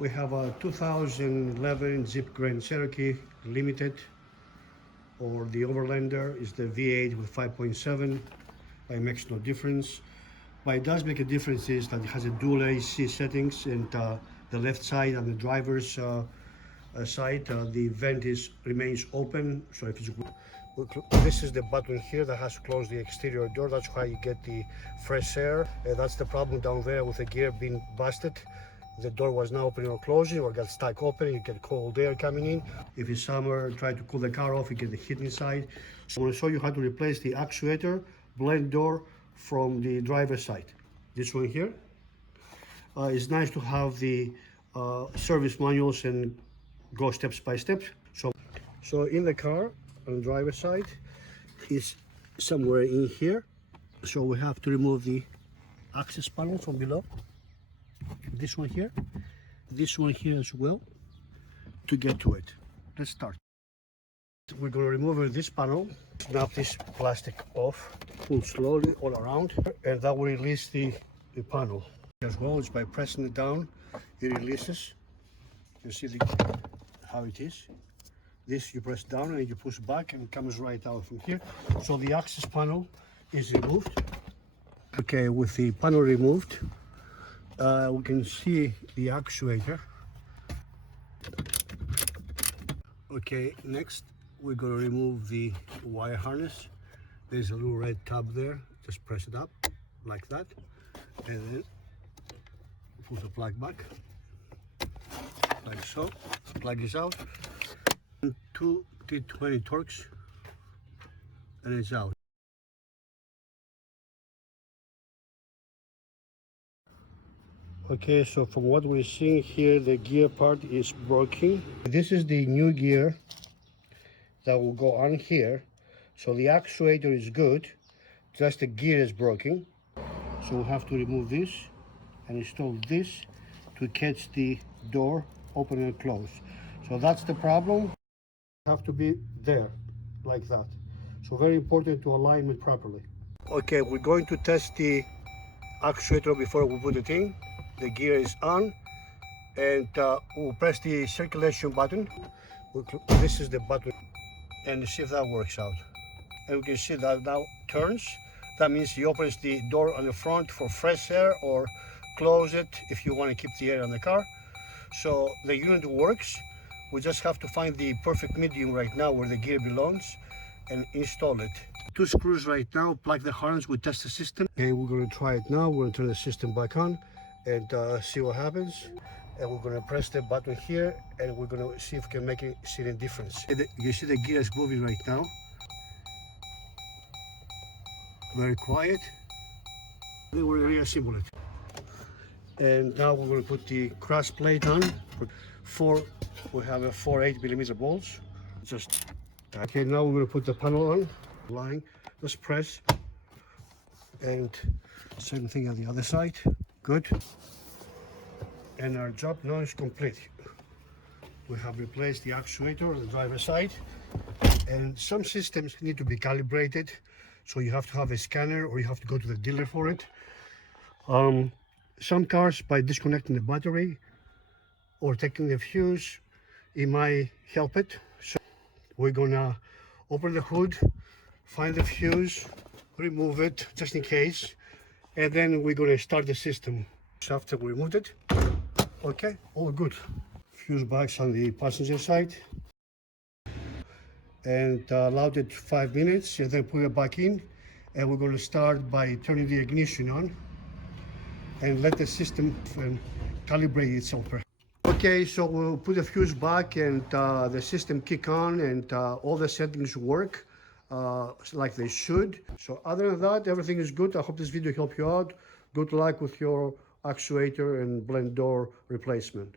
We have a 2011 Jeep Grand Cherokee Limited, or the Overlander is the V8 with 5.7. It makes no difference. But it does make a difference is that it has a dual AC settings, and the left side and the driver's side, the vent remains open. So if it's this is the button here that has to close the exterior door. That's why you get the fresh air. That's the problem down there with the gear being busted. The door was not opening or closing, or got stuck open. You get cold air coming in. If it's summer, try to cool the car off, you get the heat inside. So I'm going to show you how to replace the actuator blend door from the driver's side. This one here. It's nice to have the service manuals and go steps by steps. So in the car, on the driver's side, is somewhere in here. So we have to remove the access panel from below. This one here as well, to get to it. Let's start. We're going to remove this panel, snap this plastic off, pull slowly all around, and that will release the panel. As well as by pressing it down, it releases. You see how it is. This you press down and you push back and it comes right out from here. So the access panel is removed. Okay, with the panel removed, we can see the actuator. Okay, next we're going to remove the wire harness. There's a little red tab there. Just press it up like that, and then pull the plug back like so. Plug is out. 2 T20 Torx, and it's out. Okay, so from what we're seeing here, the gear part is broken. This is the new gear that will go on here. So the actuator is good, just the gear is broken. So we'll have to remove this and install this to catch the door open and close. So that's the problem. Have to be there like that. So very important to align it properly. Okay, we're going to test the actuator before we put it in. The gear is on, and we'll press the circulation button. This is the button, and see if that works out. And we can see that now turns. That means he opens the door on the front for fresh air, or close it if you want to keep the air in the car. So the unit works. We just have to find the perfect medium right now where the gear belongs and install it. 2 screws right now, plug the harness, we test the system. Okay, we're going to try it now. We're going to turn the system back on and see what happens. And we're going to press the button here, and we're going to see if we can see any difference. You see the gear is moving right now. Very quiet. Then we'll reassemble it. And now we're going to put the crash plate on. We have a 4.8mm bolts. Okay, now we're going to put the panel on. Line, just press, and same thing on the other side. Good. And our job now is complete. We have replaced the actuator on the driver's side, and some systems need to be calibrated, so you have to have a scanner or you have to go to the dealer for it. Some cars, by disconnecting the battery or taking the fuse, it might help it. So we're gonna open the hood, find the fuse, remove it just in case, and then we're gonna start the system. So after we removed it, okay, all good. Fuse box on the passenger side, and allowed it 5 minutes, and then put it back in. And we're gonna start by turning the ignition on and let the system calibrate itself. Okay, so we'll put the fuse back and the system kick on, and all the settings work like they should. So other than that, everything is good. I hope this video helped you out. Good luck with your actuator and blend door replacement.